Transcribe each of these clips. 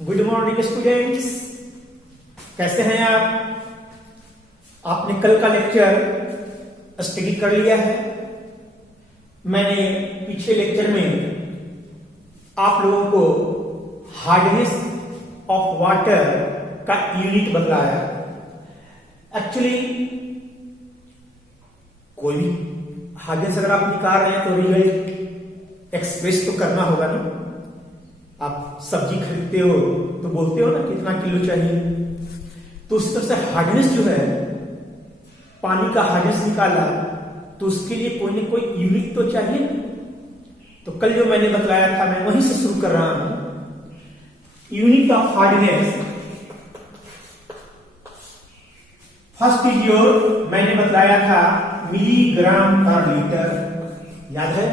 Good morning students, कैसे हैं आप? आपने कल का लेक्चर स्टडी कर लिया है। मैंने पिछले लेक्चर में आप लोगों को हार्डनेस ऑफ वाटर का यूनिट बतलाया। एक्चुअली कोई भी हार्डनेस अगर आप निकाल रहे हैं तो रियल एक्सप्रेस तो करना होगा ना। आप सब्जी खरीदते हो तो बोलते हो ना कितना किलो चाहिए, तो उस तरह से हार्डनेस जो है, पानी का हार्डनेस निकाला तो उसके लिए कोई ना कोई यूनिट तो चाहिए। तो कल जो मैंने बतलाया था मैं वहीं से शुरू कर रहा हूं। Unit of hardness first is your, मैंने बतलाया था मिलीग्राम पर लीटर, याद है?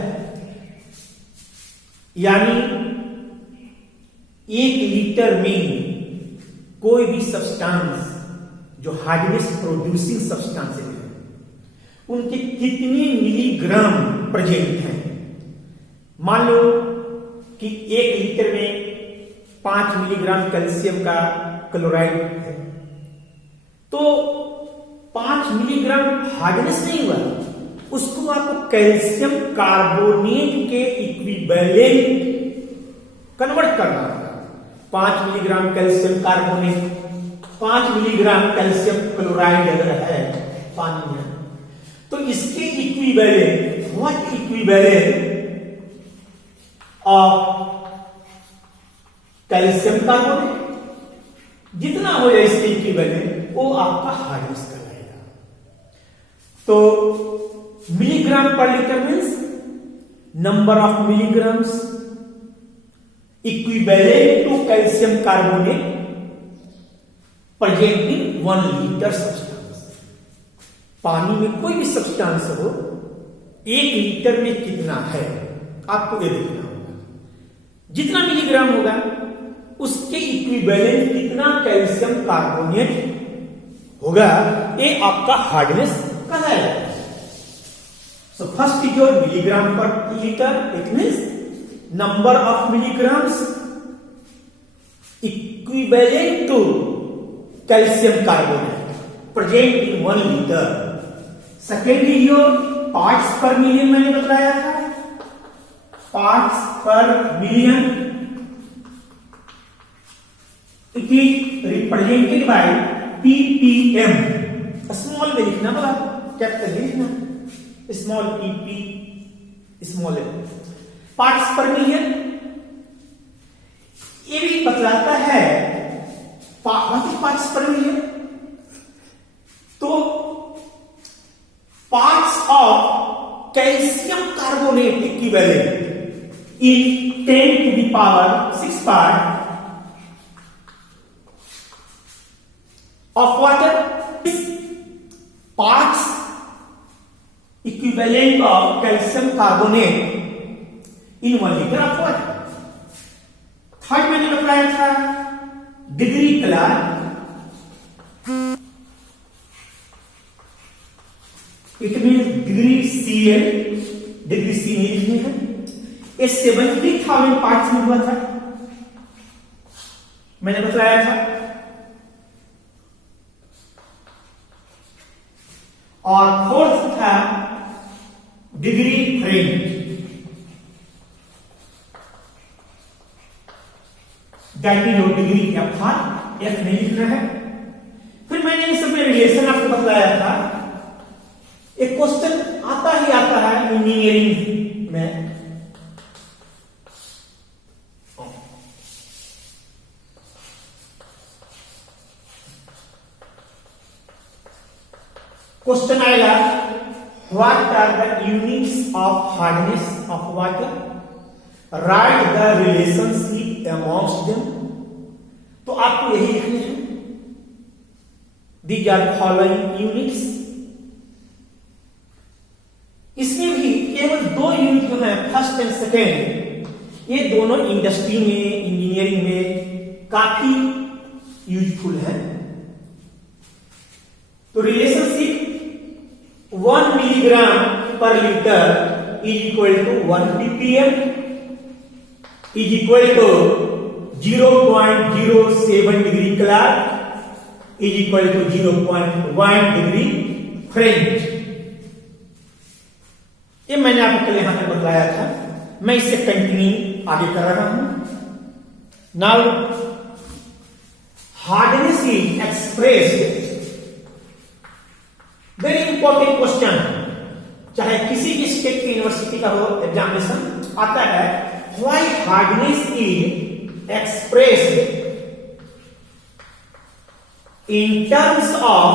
यानी 1 लीटर में कोई भी सब्सटेंस जो हार्डनेस प्रोड्यूसिंग सब्सटेंस है उनके कितने मिलीग्राम प्रेजेंट हैं। मान लो कि 1 लीटर में 5 मिलीग्राम कैल्शियम का क्लोराइड है, तो 5 मिलीग्राम हार्डनेस नहीं हुआ, उसको आपको कैल्शियम कार्बोनेट के इक्विवेलेंट कन्वर्ट करना होगा। 5 milligram calcium carbonate, 5 milligram calcium chloride अगर है पानी में, तो इसके equivalent, what equivalent of calcium carbonate जितना हो जाए इसके इक्विवेलेंट वो आपका हार्डनेस कहलाएगा। तो मिलीग्राम पर litre means number of milligrams equivalent to calcium carbonate present in 1 liter substance। पानी में कोई भी सब्सटेंस हो 1 लीटर में कितना है आपको ये देखना होगा। जितना मिलीग्राम होगा उसके इक्विवेलेंट कितना कैल्शियम कार्बोनेट होगा, ये आपका हार्डनेस कहलाएगा। So first is your milligram पर litre, it means number of milligrams equivalent to calcium carbonate present in 1 liter। second is your parts per million, मैंने बताया था parts per million, it is represented by ppm। Small में लिखना बोला, capital लिखना, small pp, small m। Parts पर million ये भी बतलाता है पार्ट्स पर मिलियन। तो parts of calcium carbonate equivalent in 10 to the power 6 part of water, parts equivalent of calcium carbonate in 1 litre of water. Third मैंने बताया था degree colour, it mean degree Cl, degree C नहीं लिखनी है। ये 70,000 parts में हुआ था, मैंने बताया था। और फोर्थ था degree French, that is your degree F था, एफ नहीं लिखना है। फिर मैंने इस सब में रिलेशन आपको बताया था। एक क्वेश्चन आता ही आता है इंजीनियरिंग में, क्वेश्चन आएगा what are the units of hardness of water, right the relationship amongst them. तो आपको यही लिखने हैं, दीज आर फॉलोइंग यूनिट्स। इसमें भी केवल 2 यूनिट जो है फर्स्ट एंड सेकेंड, ये दोनों इंडस्ट्री में, इंजीनियरिंग में काफी यूजफुल है। तो रिलेशनशिप 1 मिलीग्राम पर litre is equal to 1 ppm is equal to 0.07 degree Clark is equal to 0.1 degree French. ये मैंने आपको कल यहां पर बताया था, मैं इससे कंटिन्यू आगे कर रहा हूं। Now hardness is expressed, very important question, चाहे किसी भी स्टेट की यूनिवर्सिटी का हो एग्जामिनेशन आता है, why hardness is expressed in terms of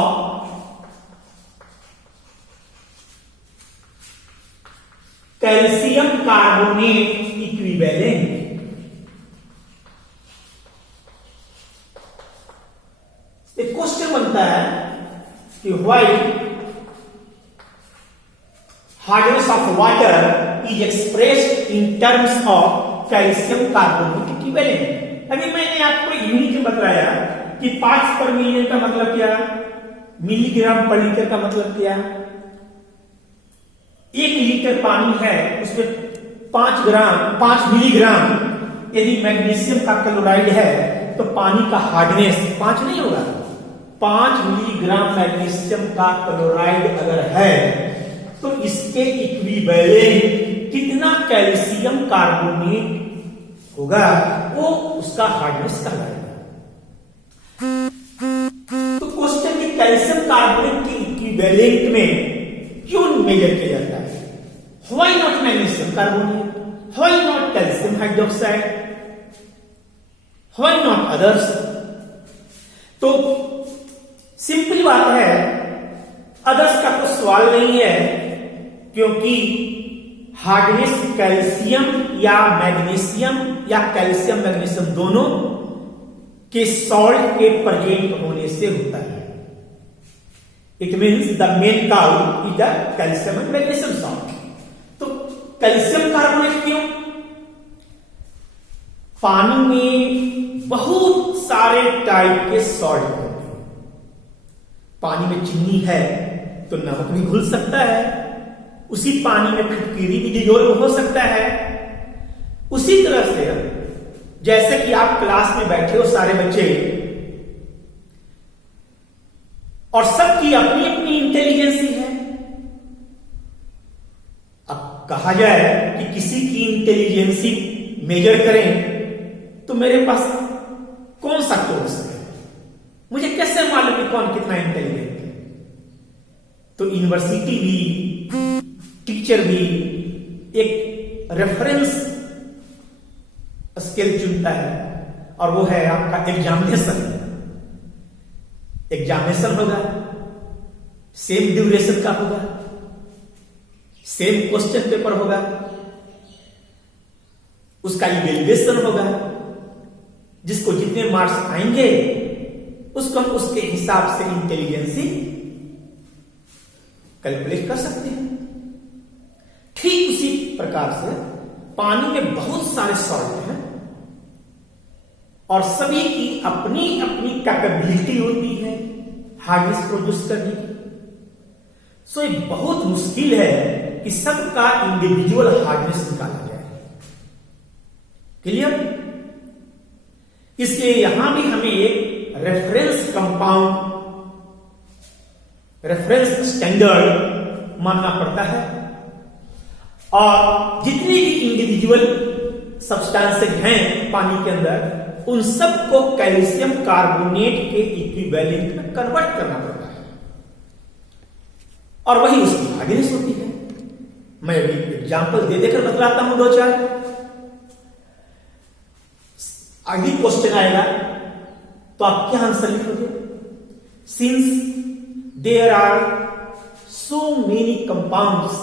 calcium carbonate equivalent. एक क्वेश्चन बनता है कि why hardness of water is expressed in terms of calcium carbonate equivalent. अभी मैंने आपको यूनिट में बताया कि 5 पर मिलियन का मतलब क्या, मिलीग्राम पर लीटर का मतलब क्या। 1 लीटर पानी है, उसमें 5 मिलीग्राम यदि मैग्नीशियम का क्लोराइड है तो पानी का हार्डनेस 5 नहीं होगा, 5 मिलीग्राम मैग्नीशियम का क्लोराइड अगर है तो इसके इक्विवेलेंट कितना कैल्शियम कार्बोनेट होगा, वो उसका हार्डनेस कहलाएगा। तो क्वेश्चन की कैल्शियम कार्बोनेट के इक्विवेलेंट में क्यों मेजर किया जाता है? Why not magnesium carbonate, why not calcium hydroxide, why not others? तो सिंपल बात है, अदर्स का तो सवाल नहीं है, क्योंकि हार्डनेस कैल्शियम या मैग्नीशियम या कैल्शियम मैग्नीशियम दोनों के सॉल्ट के प्रेजेंट होने से होता है। It means the main cow is the calcium and magnesium salt. तो कैल्शियम कार्बोनेट क्यों? पानी में बहुत सारे टाइप के सॉल्ट होते हैं। पानी में चीनी है तो नमक भी घुल सकता है, उसी पानी में फिटकीरी भी डिजोल्व हो सकता है। उसी तरह से जैसे कि आप क्लास में बैठे हो सारे बच्चे, और सबकी अपनी अपनी इंटेलिजेंसी है। अब कहा जाए कि किसी की इंटेलिजेंसी मेजर करें तो मेरे पास कौन सा कोर्स है, मुझे कैसे मालूम कि कौन कितना इंटेलिजेंट है? तो यूनिवर्सिटी भी, टीचर भी एक रेफरेंस स्केल चुनता है, और वो है आपका एग्जामिनेशन। एग्जामिनेशन होगा, सेम ड्यूरेशन का होगा, सेम क्वेश्चन पेपर होगा, उसका इवेल्युएशन होगा, जिसको जितने मार्क्स आएंगे उसको हम उसके हिसाब से इंटेलिजेंसी कैलकुलेट कर सकते हैं। ठीक उसी प्रकार से पानी में बहुत सारे सॉल्ट हैं और सभी की अपनी अपनी कैपेबिलिटी होती है हार्डनेस प्रोड्यूस करने की। सो ये बहुत मुश्किल है कि सबका इंडिविजुअल हार्डनेस निकाला जाए। क्लियर? इसलिए यहां भी हमें एक रेफरेंस कंपाउंड, रेफरेंस स्टैंडर्ड मानना पड़ता है, और जितने भी इंडिविजुअल सब्सटेंसेस हैं पानी के अंदर उन सबको कैल्शियम कार्बोनेट के इक्विवेलेंट में कन्वर्ट करना पड़ता है, और वही उसकी हार्डनेस होती है। मैं अभी एग्जांपल दे देकर बतलाता हूं 2-4। अगली क्वेश्चन आएगा तो आप क्या आंसर लिखोगे? Since there are so many compounds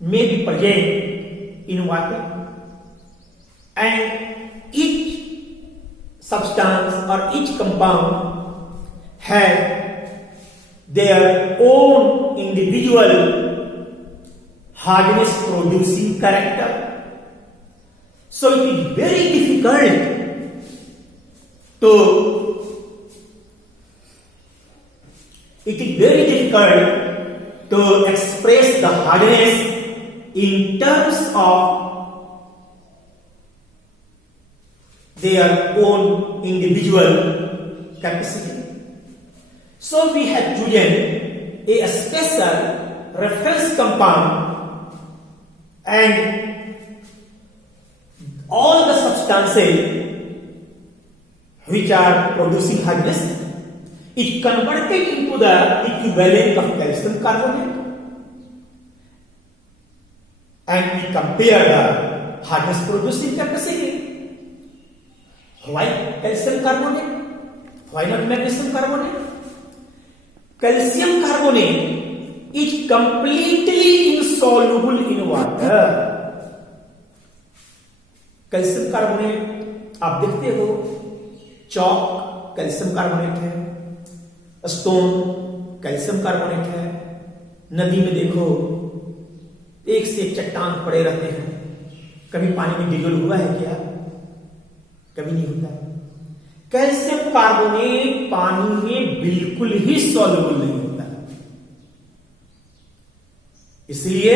may be present in water and each substance or each compound have their own individual hardness producing character, so it is very difficult to express the hardness in terms of their own individual capacity. So we have chosen a special reference compound, and all the substances which are producing hardness is converted into the equivalent of calcium carbonate, and we compare the hardness producing capacity. Why calcium carbonate? Why not magnesium carbonate? Calcium carbonate is completely insoluble in water. Calcium carbonate आप देखते हो, chalk calcium carbonate है, stone calcium carbonate है, नदी में देखो एक से एक चट्टान पड़े रहते हैं, कभी पानी में डिजोल्व हुआ है क्या? कभी नहीं होता। कैल्शियम कार्बोनेट पानी में बिल्कुल ही सॉल्युबल नहीं होता, इसलिए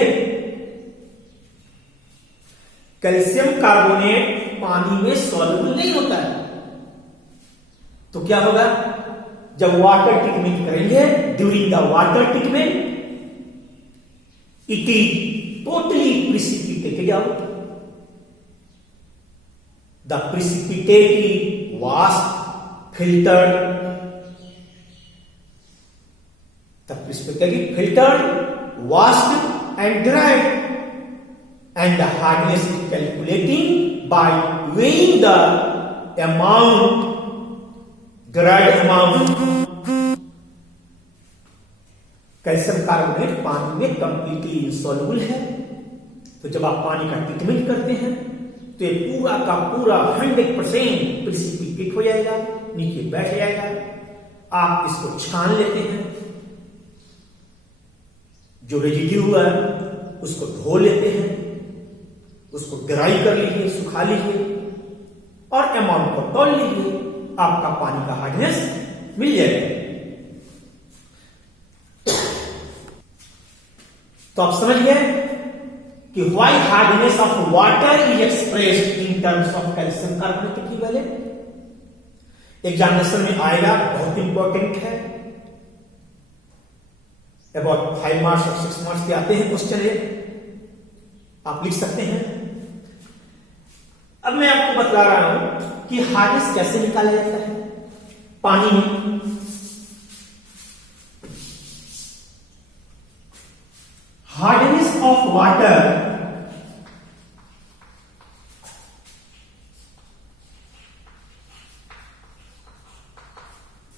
कैल्शियम कार्बोनेट पानी में सॉल्युबल नहीं होता है। तो क्या होगा? जब वाटर ट्रीटमेंट करेंगे, during the water treatment it is totally precipitated out. The precipitate is washed, filtered, the precipitate is filtered, washed and dried, and the hardness is calculating by weighing the amount, dried amount. Calcium carbonate पानी में completely insoluble है, तो जब आप पानी का treatment करते हैं तो ये पूरा का पूरा 100% प्रिसिपिटेट हो जाएगा, नीचे बैठ जाएगा। आप इसको छान लेते हैं, जो रेजिड्यू है उसको धो लेते हैं, उसको ड्राई कर लीजिए, सुखा लीजिए और अमाउंट को तौल लीजिए, आपका पानी का हार्डनेस मिल जाएगा। तो आप समझ गए कि why hardness of water is expressed in terms of calcium carbonate equivalent। Examination में आएगा, बहुत इंपॉर्टेंट है, अबाउट 5 मार्क्स और 6 मार्क्स के आते हैं क्वेश्चन है, आप लिख सकते हैं। अब मैं आपको बता रहा हूं कि हार्डनेस कैसे निकाला जाता है पानी में। Hardness of water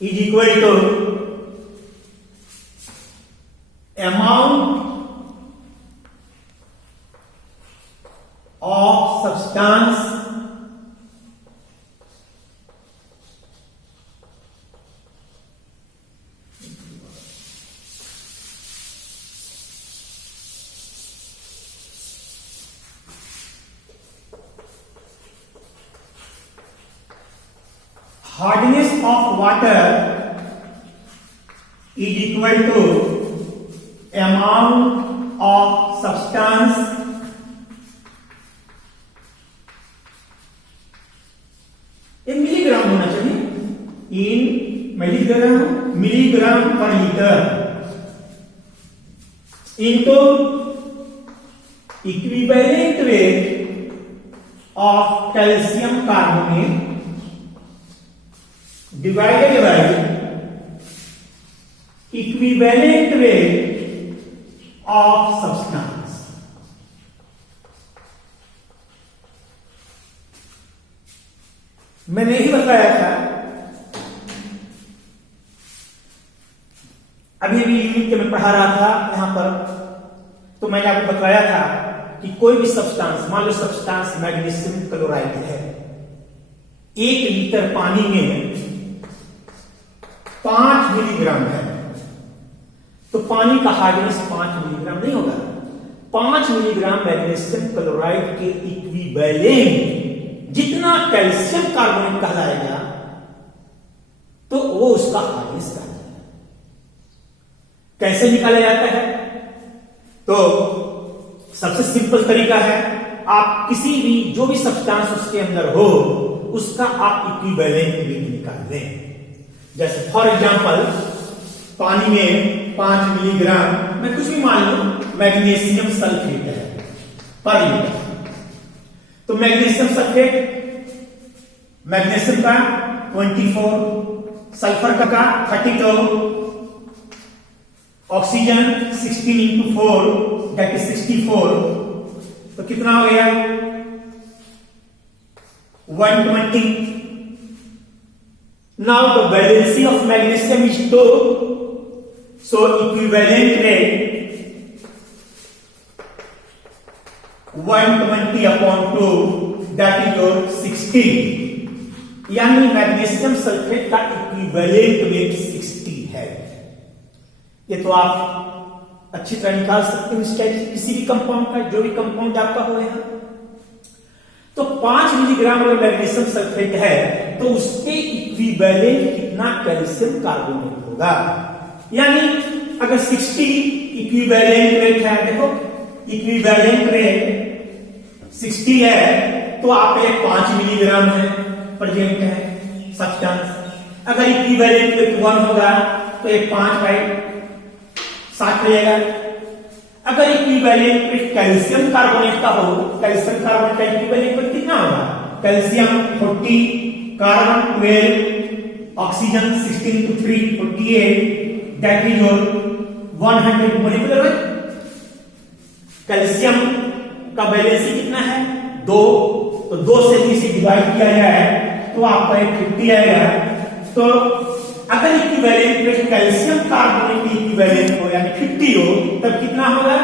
is equal to amount of substance hardness of water is equal to amount of substance in milligram होना चाहिए, in मिलीग्राम पर litre into equivalent weight of calcium carbonate divided by equivalent weight of substance। मैंने ही बताया था, अभी unit के मैं पढ़ा रहा था यहां पर, तो मैंने आपको बताया था कि कोई भी सब्सटेंस, मान लो सब्सटेंस मैग्नीशियम क्लोराइड है, 1 लीटर पानी में 5 मिलीग्राम है, तो पानी का हार्डनेस 5 मिलीग्राम नहीं होगा। 5 मिलीग्राम मैग्नीशियम क्लोराइड के इक्विवेलेंट जितना कैल्शियम कार्बोनेट कहलाएगा, तो वो उसका हार्डनेस कहलाएगा। कैसे निकाला जाता है? तो सबसे सिंपल तरीका है, आप किसी भी जो भी सब्सटेंस उसके अंदर हो उसका आप इक्विवेलेंट वेट निकाल लें। जैसे फॉर एग्जांपल पानी में 5 मिलीग्राम मैं कुछ भी मान लूं मैग्नीशियम सल्फेट है पर लीटर, तो मैग्नीशियम सल्फेट मैग्नीशियम का 24, सल्फर का 32, ऑक्सीजन 16 into 4 that is 64, तो कितना हो गया 120। Now the valency of magnesium is 2, so equivalent rate 120 upon 2 that is your 60, यानी मैग्नीशियम सल्फेट का इक्विवेलेंट वेट 60 है। ये तो आप अच्छी तरह निकाल सकते हो स्टेट किसी भी कंपाउंड का, जो भी कंपाउंड आपका हो यहाँ। तो 5 मिलीग्राम अगर मैग्नीशियम सल्फेट है तो उसके इक्विवेलेंट कितना कैल्शियम कार्बोनेट होगा, यानी अगर 60 इक्विवेलेंट रेट है, देखो इक्विवेलेंट रेट 60 है तो आप एक 5 मिलीग्राम है प्रेजेंट है सब्सटेंस। अगर इक्विवेलेंट रेट 1 होगा तो एक 5 बाई 60 रहेगा। अगर इक्विवेलेंट रेट कैल्शियम कार्बोनेट का हो, कैल्शियम कार्बोनेट का इक्विवेलेंट रेट कितना होगा, calcium 40, carbon 12, oxygen 16 to 3 48, that is your 100 molecular weight. Calcium का वैलेंसी कितना है 2, तो 2 से इसे डिवाइड किया जाए तो आपका 50 आएगा। तो अगर इक्विवेलेंट रेट कैल्शियम कार्बोनेट की इक्विवेलेंट हो यानी 50 हो तब कितना होगा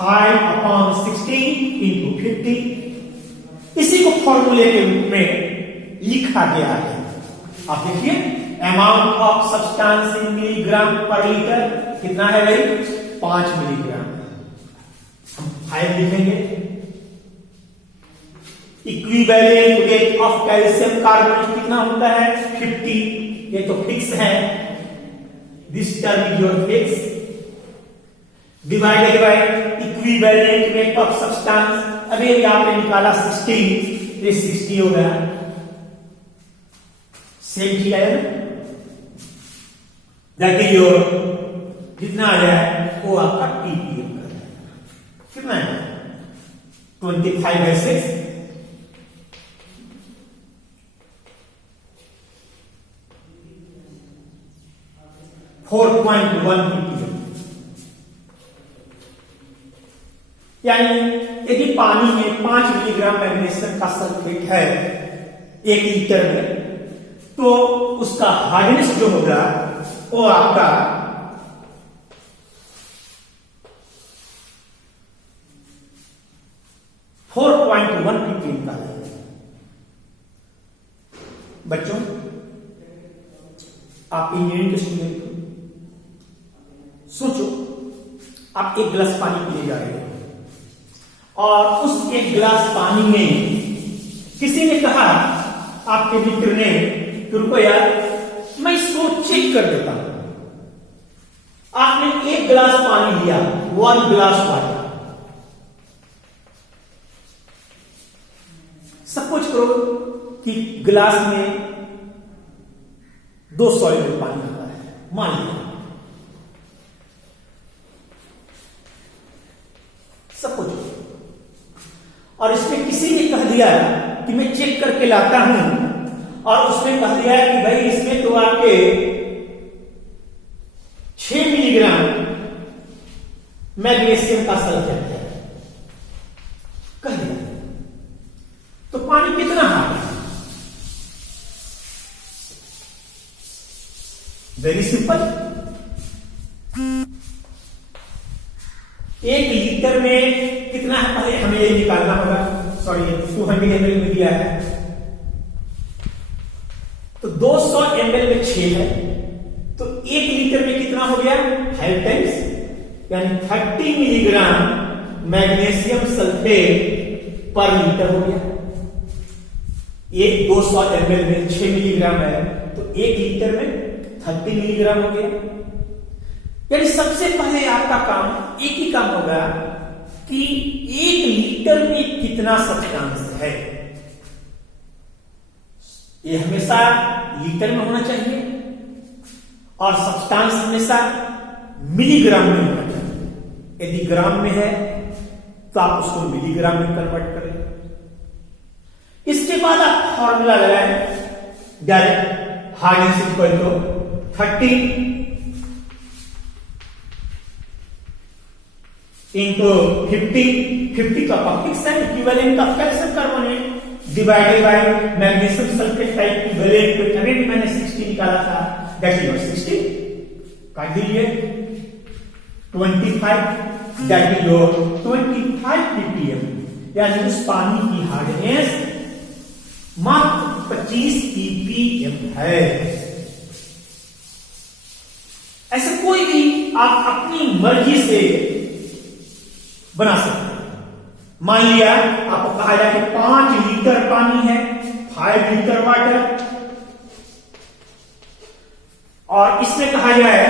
5/16 into 50। इसी को फॉर्मूले के रूप में लिखा गया है। आप देखिए amount of substance in milligram पर लीटर कितना है भाई 5 मिलीग्राम। हम 5 लिखेंगे। Equivalent weight of calcium carbonate कितना होता है 50, ये तो फिक्स है, this term is your fix, divided by equivalent weight of substance. अभी आपने निकाला 60, ये 60 हो गया, सेम किया है ना, दैट इज योर कितना आ जाए वो आपका ppm का कितना है 25/6, 4.1 ppm। यानी यदि पानी में 5 मिलीग्राम मैग्नीशियम का सल्फेट है 1 लीटर में तो उसका हार्डनेस जो होगा वो आपका 4.1 ppm का है। बच्चों आप इंजीनियरिंग के स्टूडेंट सोचो, आप 1 गिलास पानी पीने जा रहे हो और उस 1 गिलास पानी में किसी ने कहा, आपके मित्र ने, कि रुको यार मैं इसको चेक कर देता हूं। आपने 1 गिलास पानी लिया, 1 गिलास वाटर। सपोज करो कि गिलास में 200 लीटर पानी आता है, मान लिया सपोज, और इसमें किसी ने कह दिया कि मैं चेक करके लाता हूं और उसने कह दिया कि भाई इसमें तो आपके 6 मिलीग्राम मैग्नीशियम का सल्फेट है, कह दिया, तो पानी कितना हार्ड है? वेरी सिंपल, 1 लीटर में कितना है पहले हमें ये निकालना होगा। सॉरी 200 ml में दिया है, तो 200 ml में 6 है, तो 1 लीटर में कितना हो गया 5 टाइम्स, यानी 30 मिलीग्राम मैग्नीशियम सल्फेट पर लीटर हो गया। एक 200 ml में 6 मिलीग्राम है तो 1 लीटर में 30 मिलीग्राम हो गया। यानी सबसे पहले आपका काम एक ही काम होगा कि 1 लीटर में कितना सब्सटेंस है। ये हमेशा लीटर में होना चाहिए और सब्सटेंस हमेशा मिलीग्राम में होना चाहिए। यदि ग्राम में है तो आप उसको मिलीग्राम में कन्वर्ट करें। इसके बाद आप फॉर्मूला लगाएं direct. Hardness equal to 30 into 50 का फिक्स है equivalent of calcium carbonate divided by magnesium sulphate का इक्विवेलेंट में करेंट मैंने 60 निकाला था, दैट इज 60 काट दीजिए 25, दैट इज 25 ppm, यानी उस पानी की हार्डनेस मात्र 25 ppm है। ऐसे कोई भी आप अपनी मर्जी से बना सकते हैं। मान लिया आपको कहा जाए कि 5 लीटर पानी है, 5 लीटर वाटर, और इसमें कहा जाए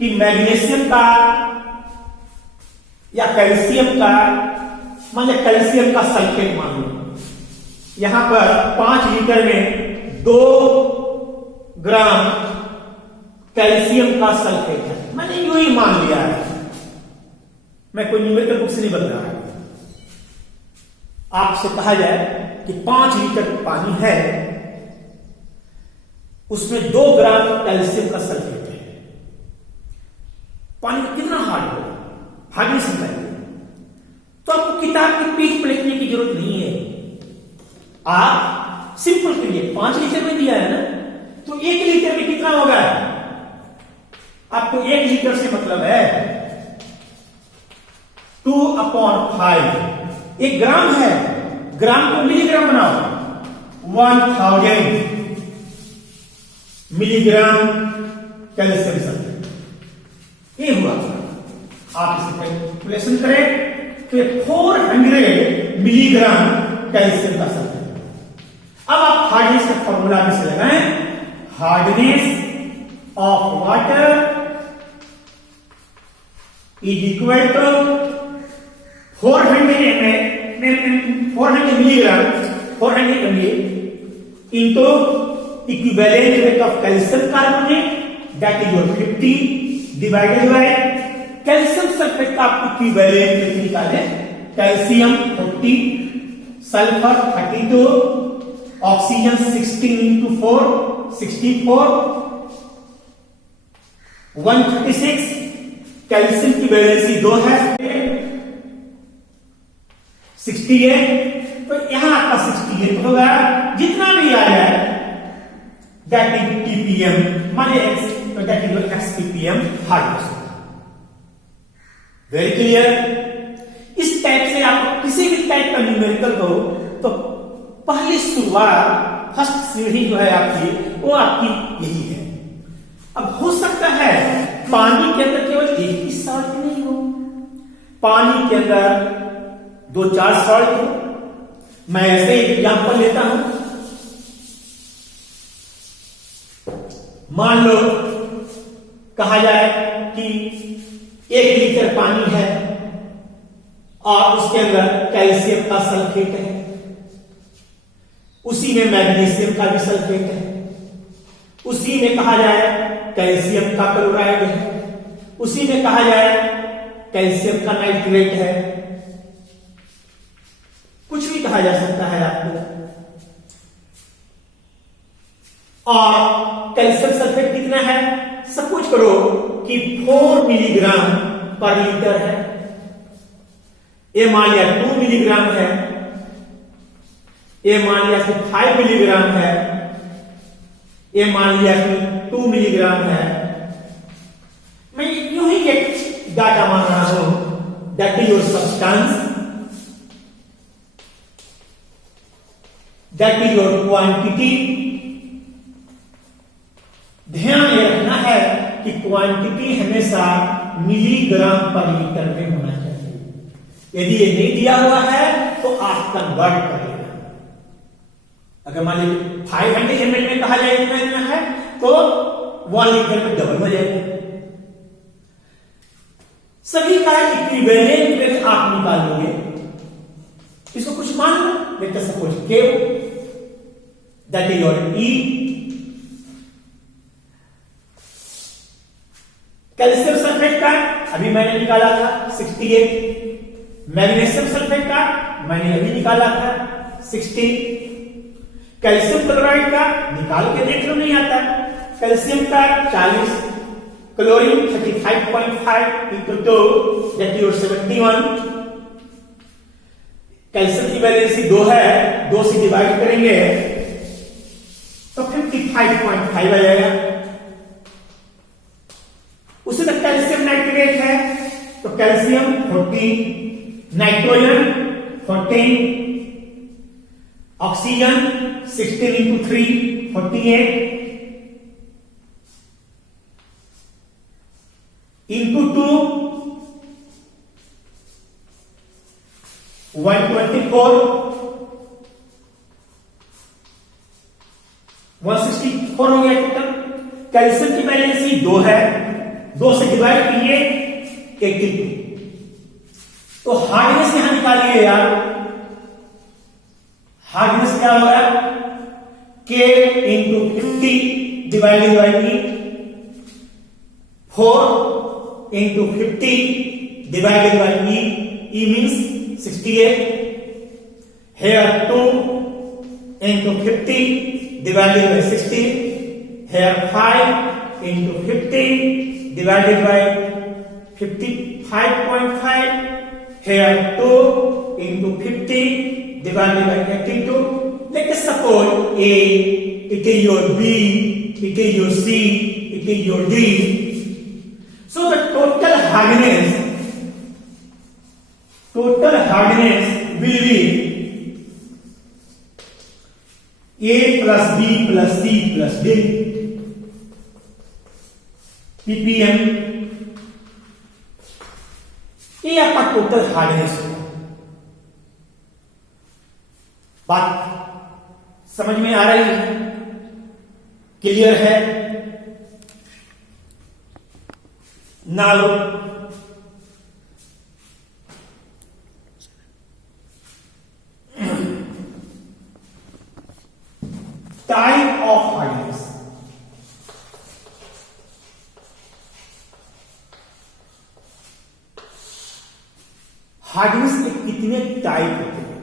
कि मैग्नीशियम का या कैल्शियम का, मान लिया कैल्शियम का सल्फेट मान लो, यहां पर 5 लीटर में 2 ग्राम कैल्शियम का सल्फेट है। मैंने यूं ही मान लिया है, मैं कोई न्यूमेरिकल बुक से नहीं बता रहा। आपसे कहा जाए कि 5 लीटर पानी है, उसमें 2 ग्राम कैल्शियम का सल्फेट है। पानी कितना हार्ड होगा, हार्डनेस निकालिए। तो आपको किताब की पेज पर लिखने की जरूरत नहीं है, आप सिंपल करिए। 5 लीटर में दिया है ना, तो 1 लीटर में कितना होगा, आपको 1 लीटर से मतलब है 2/5। 1 ग्राम है, ग्राम को मिलीग्राम बनाओ, 1000 मिलीग्राम कैल्शियम सल्फेट, ये हुआ। आप इसे कैलकुलेशन करें तो 400 मिलीग्राम कैल्शियम का सल्फेट। अब आप हार्डनेस का फॉर्मूला में से लगाएं, hardness of water is equal to 400 milligram 400 ml into equivalent rate of calcium carbonate, that is 50 divided by calcium sulphate का आपको इक्विवेलेंट रेट निकाले, calcium 40, sulphur 32, oxygen 16 into 4 64, 136, calcium की वैलेंसी 2 है 68, तो यहां आपका 68 होगा। जितना भी आ जाए दैट इज ppm, माने x, तो that is x ppm hardness. Very clear. इस टाइप से आप किसी भी टाइप का न्यूमेरिकल हो तो पहली शुरुआत, फर्स्ट सीढ़ी जो है आपकी, वो आपकी यही है। अब हो सकता है पानी के अंदर केवल एक ही सॉल्ट नहीं हो, पानी के अंदर 2-4 सॉल्ट हो। मैं ऐसे एक एग्जांपल लेता हूं। मान लो कहा जाए कि 1 लीटर पानी है और उसके अंदर कैल्शियम का सल्फेट है, उसी में मैग्नीशियम का भी सल्फेट है, उसी में कहा जाए कैल्शियम का क्लोराइड है, उसी में कहा जाए कैल्शियम का नाइट्रेट है, कुछ भी कहा जा सकता है आपको। और कैल्शियम सल्फेट कितना है, सपोज करो कि 4 मिलीग्राम पर लीटर है, ये मान लिया 2 मिलीग्राम है, ये मान लिया कि 5 मिलीग्राम है, ये मान लिया कि 2 मिलीग्राम है। मैं यूं ही एक डाटा मान रहा हूं, that is your substance, that is your quantity. ध्यान ये रखना है कि क्वांटिटी हमेशा मिलीग्राम पर लीटर में होना चाहिए। यदि ये नहीं दिया हुआ है तो आप कन्वर्ट कर लेना। अगर मान लीजिए 500 ml में कहा जाए इतना है तो 1 लीटर में डबल हो जाएगा। सभी का इक्विवेलेंट रेट आप निकालोगे, इसको कुछ मान लो, let us suppose K, that is your E. Calcium sulphate का अभी मैंने निकाला था 68। मैग्नीशियम सल्फेट का मैंने अभी निकाला था 60। कैल्शियम क्लोराइड का निकाल के देख लो, नहीं आता। कैल्शियम का 40, chlorine 35.5 into 2 that is 71। Calcium की वैलेंसी 2 है, 2 से डिवाइड करेंगे तो 55.5 आ जाएगा। उसी तरह कैल्शियम नाइट्रेट है तो calcium 14, nitrogen 14, oxygen 16 into 3 48 into 2 124 164 हो गया टोटल। कैल्शियम की वैलेंसी 2 है, 2 से डिवाइड कीजिए 82। तो हार्डनेस यहां निकालिए यार। हार्डनेस क्या होगा? K into 50 divided by E, 4 into 50 divided by E, E means 68। Here 2 into 50 divided by 60. Here 5 into 50 divided by 55.5. Here 2 into 50 divided by 82. Let us suppose A, it is your B, it is your C, it is your D. So the total hardness will be A plus B plus C plus D ppm। ये आपका total hardness होगा। बात समझ में आ रही है? Clear है? Now type of hardness. Hardness के कितने टाइप होते हैं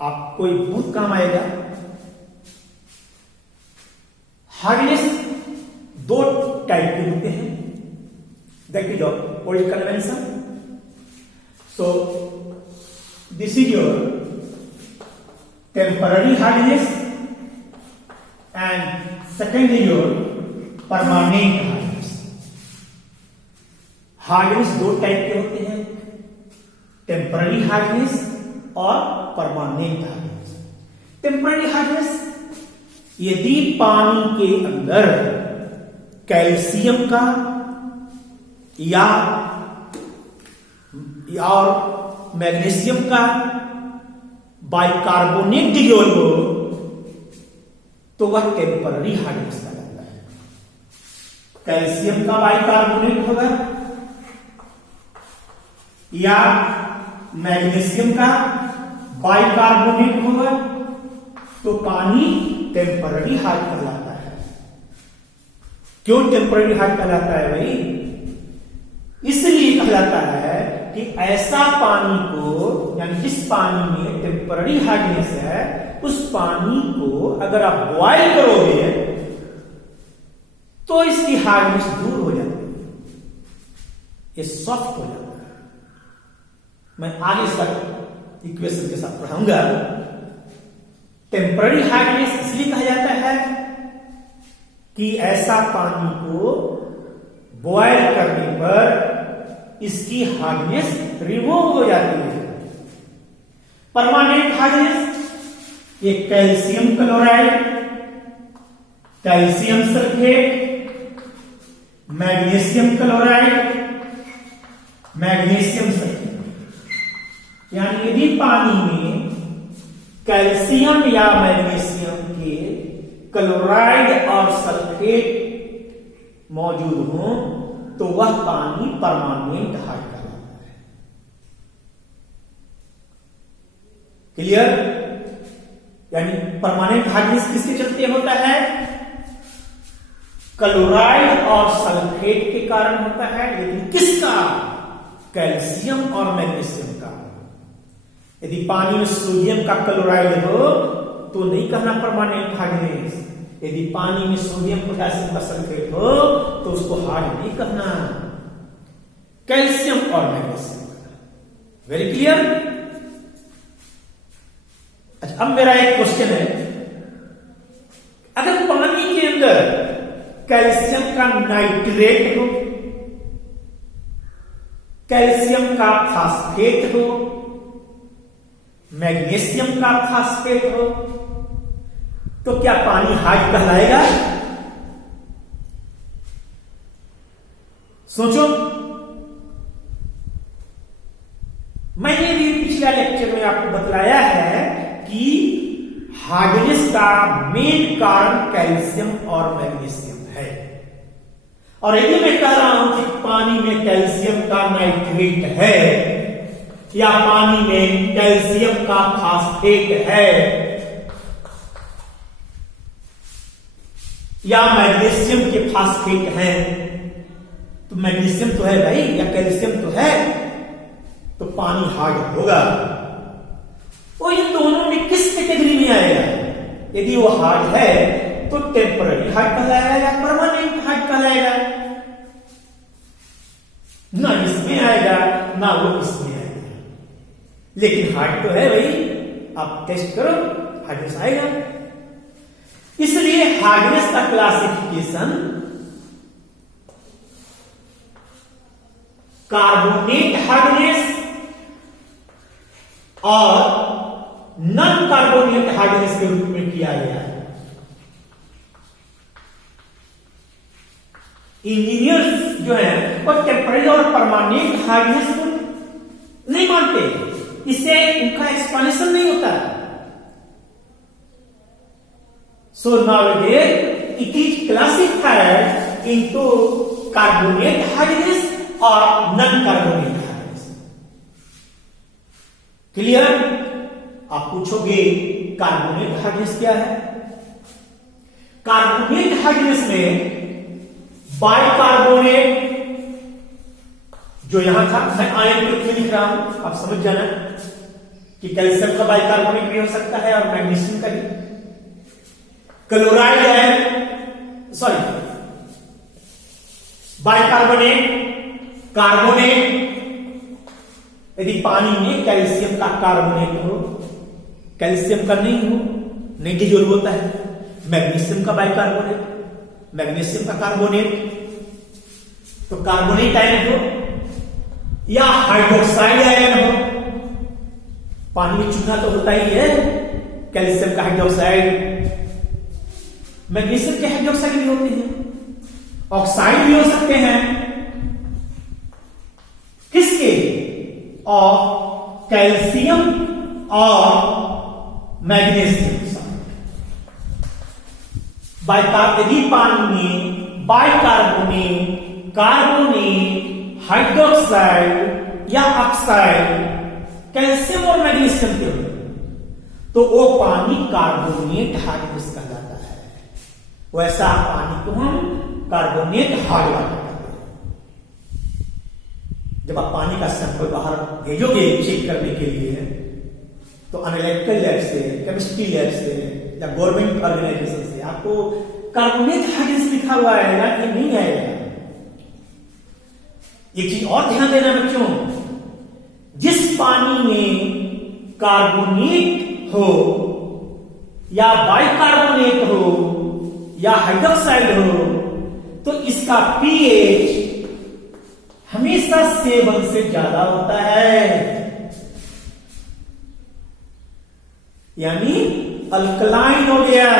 आपको बहुत काम आएगा। हार्डनेस 2 टाइप के होते हैं, that is old convention. So this is your temporary hardness and second is your permanent hardness। Hardness 2 type के होते हैं, टेम्पररी हार्डनेस और परमानेंट हार्डनेस। टेम्पररी हार्डनेस, यदि पानी के अंदर कैल्शियम का या मैग्नीशियम का बाइकार्बोनेट डिजोल्व हो तो वह टेम्पररी हार्डनेस कहलाता है। कैल्शियम का बाइकार्बोनेट होगा या मैग्नीशियम का बाइकार्बोनेट होगा तो पानी टेम्पररी हार्ड कहलाता है। क्यों टेम्पररी हार्ड कहलाता है भाई? इसलिए कहलाता है कि ऐसा पानी को, यानी जिस पानी में टेम्पररी हार्डनेस है, उस पानी को अगर आप बॉयल करोगे तो इसकी हार्डनेस दूर हो जाती है, ये सॉफ्ट हो जाता है। मैं आगे इसका इक्वेशन के साथ पढ़ाऊंगा। टेम्पररी हार्डनेस इसलिए कहा जाता है कि ऐसा पानी को बॉयल करने पर इसकी हार्डनेस रिमूव हो जाती है। परमानेंट हार्डनेस, ये calcium chloride, calcium sulphate, magnesium chloride, magnesium sulphate, यानी यदि पानी में कैल्शियम या मैग्नीशियम के क्लोराइड और सल्फेट मौजूद हों तो वह पानी परमानेंट हार्ड कहलाता है। क्लियर? यानी परमानेंट हार्डनेस किसके चलते होता है? क्लोराइड और सल्फेट के कारण होता है। लेकिन किसका? कैल्शियम और मैग्नीशियम का। यदि पानी में सोडियम का क्लोराइड हो तो नहीं कहना परमानेंट हार्डनेस। यदि पानी में सोडियम पोटेशियम का सल्फेट हो तो उसको हार्ड नहीं कहना। कैल्शियम और मैग्नीशियम का। Very clear? अच्छा, अब मेरा एक क्वेश्चन है, अगर पानी के अंदर कैल्शियम का नाइट्रेट हो, कैल्शियम का फास्फेट हो, मैग्नीशियम का फास्फेट हो, तो क्या पानी हार्ड कहलाएगा? सोचो। मैंने भी पिछला लेक्चर में आपको बतलाया है कि हार्डनेस का मेन कारण कैल्शियम और मैग्नीशियम है। और यदि मैं कह रहा हूं कि पानी में कैल्शियम का नाइट्रेट है या पानी में कैल्शियम का फास्फेट है या मैग्नीशियम के फास्फेट हैं, तो मैग्नीशियम तो है भाई या कैल्शियम तो है, तो पानी हार्ड होगा। वो इन दोनों में किस कैटेगरी में आएगा? यदि वो हार्ड है तो टेम्पररी हार्ड कहलाएगा या परमानेंट हार्ड कहलाएगा? ना इसमें आएगा ना वो इसमें आएगा, लेकिन हार्ड तो है भाई। आप टेस्ट करो, हार्डनेस आएगा। इसलिए हार्डनेस का क्लासिफिकेशन कार्बोनेट हार्डनेस और नॉन कार्बोनेट हार्डनेस के रूप में किया गया है। इंजीनियर्स जो है वो टेम्परेरी और परमानेंट हार्डनेस को नहीं मानते, इससे उनका एक्सप्लेनेशन नहीं होता। So nowadays it is classified into carbonate hardness और नॉन कार्बोनेट हार्डनेस। क्लियर? आप पूछोगे कार्बोनेट हार्डनेस क्या है? कार्बोनेट हार्डनेस में बाइकार्बोनेट जो यहां था, मैं आयन के रूप में लिख रहा हूं, आप समझ जाना कि कैल्शियम का बाइकार्बोनेट भी हो सकता है और मैग्नीशियम का भी। क्लोराइड है, सॉरी, बाइकार्बोनेट, कार्बोनेट। यदि पानी में कैल्शियम का कार्बोनेट हो, कैल्शियम का नहीं हो, नहीं डिजोल्व होता है। मैग्नीशियम का बाइकार्बोनेट, मैग्नीशियम का कार्बोनेट, तो कार्बोनेट आयन हो या हाइड्रोक्साइड आयन हो। पानी में चूना तो होता ही है, कैल्शियम का हाइड्रोक्साइड, मैग्नीशियम के हाइड्रोक्साइड भी होते हैं, ऑक्साइड भी हो सकते हैं। किसके? ऑफ कैल्शियम और मैग्नीशियम। यदि पानी में बाइकार्बोनेट, कार्बोनेट, हाइड्रोक्साइड या ऑक्साइड कैल्शियम और मैग्नीशियम के हो तो वो पानी कार्बोनेट हार्डनेस कहलाता है। वैसा पानी को हम कार्बोनेट हार्ड वाटर कहते हैं। जब आप पानी का सैंपल बाहर भेजोगे चेक करने के लिए, तो एनालिटिकल लैब से, केमिस्ट्री लैब से या गवर्नमेंट ऑर्गेनाइजेशन से आपको कार्बोनेट हार्डनेस लिखा हुआ आएगा कि नहीं आएगा। एक चीज और ध्यान देना बच्चों, जिस पानी में कार्बोनेट हो या बाइकार्बोनेट हो या हाइड्रोक्साइड हो, तो इसका पीएच हमेशा 7 से ज्यादा होता है, यानी अल्कलाइन हो गया।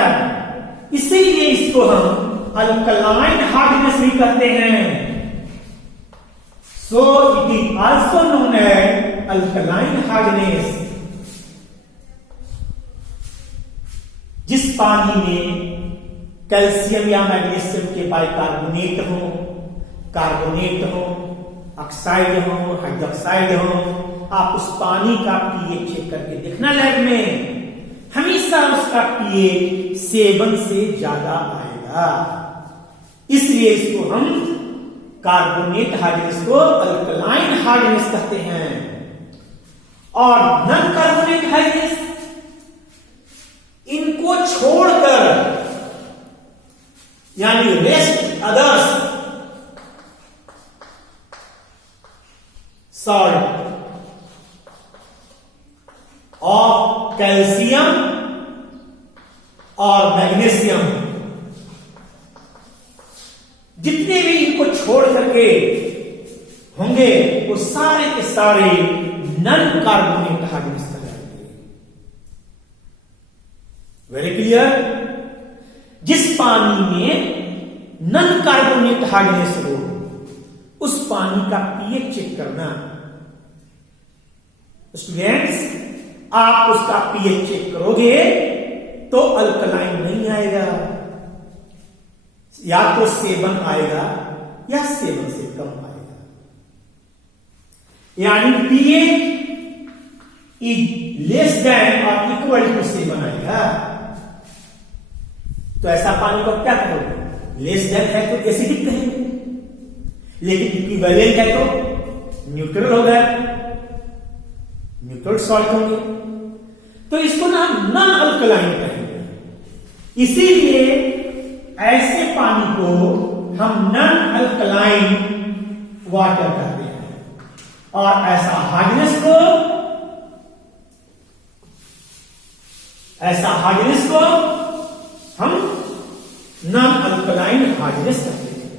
इसीलिए इसको हम अल्कलाइन हार्डनेस भी कहते हैं। So it is also known as alkaline hardness. जिस पानी में कैल्शियम या मैग्नीशियम के बाइकार्बोनेट हो, कार्बोनेट हो, ऑक्साइड हो, हाइड्रोक्साइड हो, आप उस पानी का पीएच चेक करके देखना लैब में, हमेशा हमेशा उसका पीएच 7 से ज्यादा आएगा। इसलिए इसको हम कार्बोनेट हार्डनेस को अल्कलाइन हार्डनेस कहते हैं। और नॉन कार्बोनेट हार्डनेस, इनको छोड़कर यानी rest others salt of calcium और मैग्नीशियम, जितने भी इनको छोड़ करके होंगे वो सारे के सारे नॉन कार्बोनेट हार्डनेस कहलाएंगे। Very clear. जिस पानी में नॉन कार्बोनेट हार्डनेस हो उस पानी का पीएच चेक करना। स्टूडेंट्स, आप उसका पीएच चेक करोगे तो अल्कलाइन नहीं आएगा, या तो 7 आएगा या 7 से कम आएगा। यानी पीएच इज लेस देन और इक्वल टू 7 आएगा। तो ऐसा पानी को क्या करोगे? लेस देन है तो एसिडिक कहेंगे, लेकिन इक्विवेलेंट है तो न्यूट्रल होगा, न्यूट्रल सॉल्ट होंगे। तो इसको ना हम नॉन अल्कलाइन कहेंगे। इसीलिए ऐसे पानी को हम नॉन अल्कलाइन वाटर कहते हैं, और ऐसा हार्डनेस को हम नॉन अल्कलाइन हार्डनेस कहते हैं।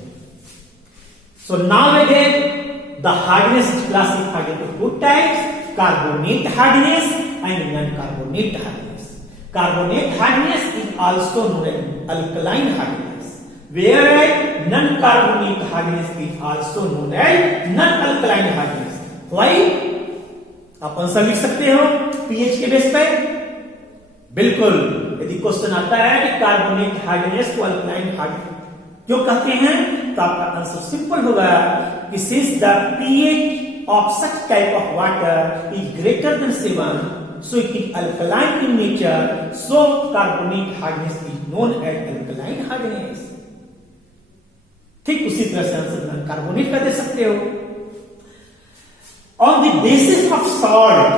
So now again the hardness is classified into 2 types: carbonate hardness and non-carbonate hardness. Carbonate hardness is also known as alkaline hardness, whereas non-carbonate hardness is also known as non-alkaline hardness. Why? आप answer लिख सकते हो pH के base पर। बिल्कुल, यदि question आता है कि कार्बोनेट हार्डनेस को अल्कलाइन हार्डनेस क्यों कहते हैं, तो आपका आंसर सिंपल होगा कि since the pH of such type of water is greater than 7, so it is alkaline in nature, so carbonate hardness is known as alkaline hardness. ठीक उसी तरह से आंसर कार्बोनेट का दे सकते हो। On the basis of salt,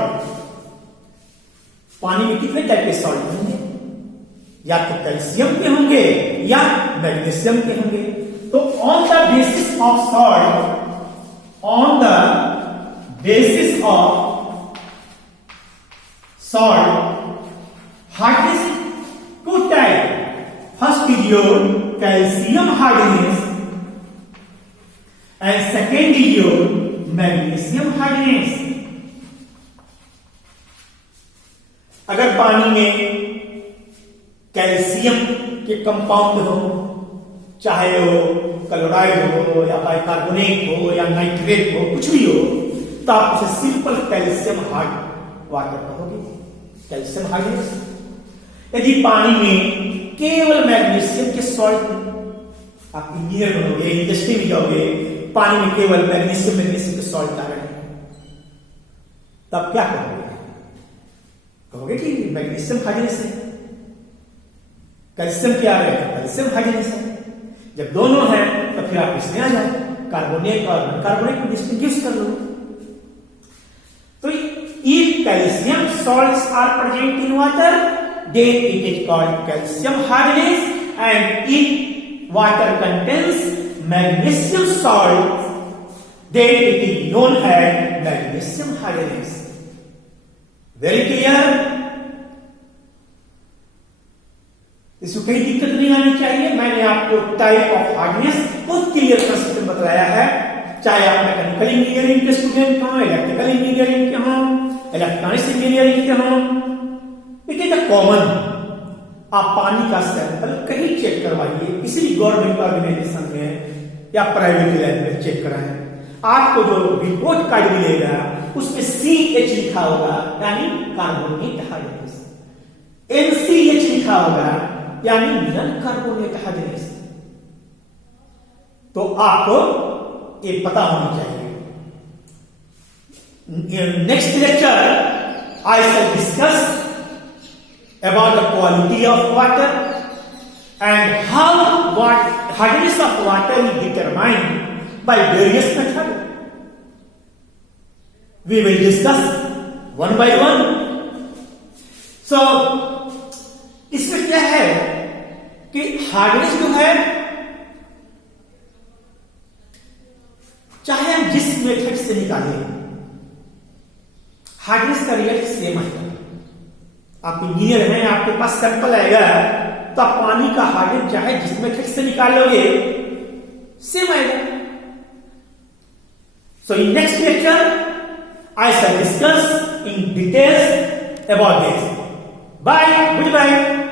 पानी में कितने टाइप के सॉल्ट होंगे? या तो कैल्शियम के होंगे या मैग्नीशियम के होंगे। तो on the basis of salt, on the basis of salt, hardness is 2 types. First is your calcium hardness and second is your magnesium hardness. अगर पानी में कैल्शियम के कंपाउंड हो, चाहे वो क्लोराइड हो या बाइकार्बोनेट हो या नाइट्रेट हो, कुछ भी हो, तो आप उसे सिंपल कैल्शियम हार्ड वाटर कहोगे, कैल्शियम हार्डनेस। यदि पानी में केवल मैग्नीशियम के सॉल्ट, आप इंजीनियर बनोगे, इंडस्ट्री में जाओगे, पानी में केवल मैग्नीशियम के सॉल्ट आ रहे हैं, तब क्या कहोगे? कहोगे कि मैग्नीशियम हार्डनेस है, कैल्शियम क्या है? कैल्शियम हार्डनेस है। जब दोनों हैं तो फिर आप इसमें आ जाए, कार्बोनेट और नॉन कार्बोनेट को डिस्टिंग्विश कर लो। तो if calcium salts are present in water, then it is called calcium hardness, and if water contains magnesium salt, then it is known as magnesium hardness. Very clear? इसको कहीं दिक्कत नहीं आनी चाहिए। मैंने आपको टाइप ऑफ हार्डनेस बहुत clear concept बताया है, चाहे आप मैकेनिकल इंजीनियरिंग के स्टूडेंट हो, इलेक्ट्रिकल इंजीनियरिंग के हो, इलेक्ट्रॉनिक्स इंजीनियरिंग के हो, इट इज अ कॉमन। आप पानी का सैंपल कहीं चेक करवाइए, किसी भी गवर्नमेंट ऑर्गेनाइजेशन में या प्राइवेट लैब में चेक कराएं, आपको जो रिपोर्ट कार्ड मिलेगा उसमें CH लिखा होगा, यानी कार्बोनेट हार्डनेस, NCH लिखा होगा, यानी नॉन कार्बोनेट हार्डनेस। तो आपको ये पता होना चाहिए। Next lecture I shall discuss about the quality of water and how hardness of water is determined by various methods. We will discuss one by one. So, इसमें क्या है कि हार्डनेस जो है, चाहे हम जिस मेथड से निकालें, हार्डनेस का रिजल्ट सेम आएगा। आप इंजीनियर हैं, आपके पास सैंपल आएगा तो आप पानी का हार्डनेस चाहे जिस मेथड से निकालोगे सेम आएगा। So in next lecture I shall discuss in details about this. Bye. Goodbye.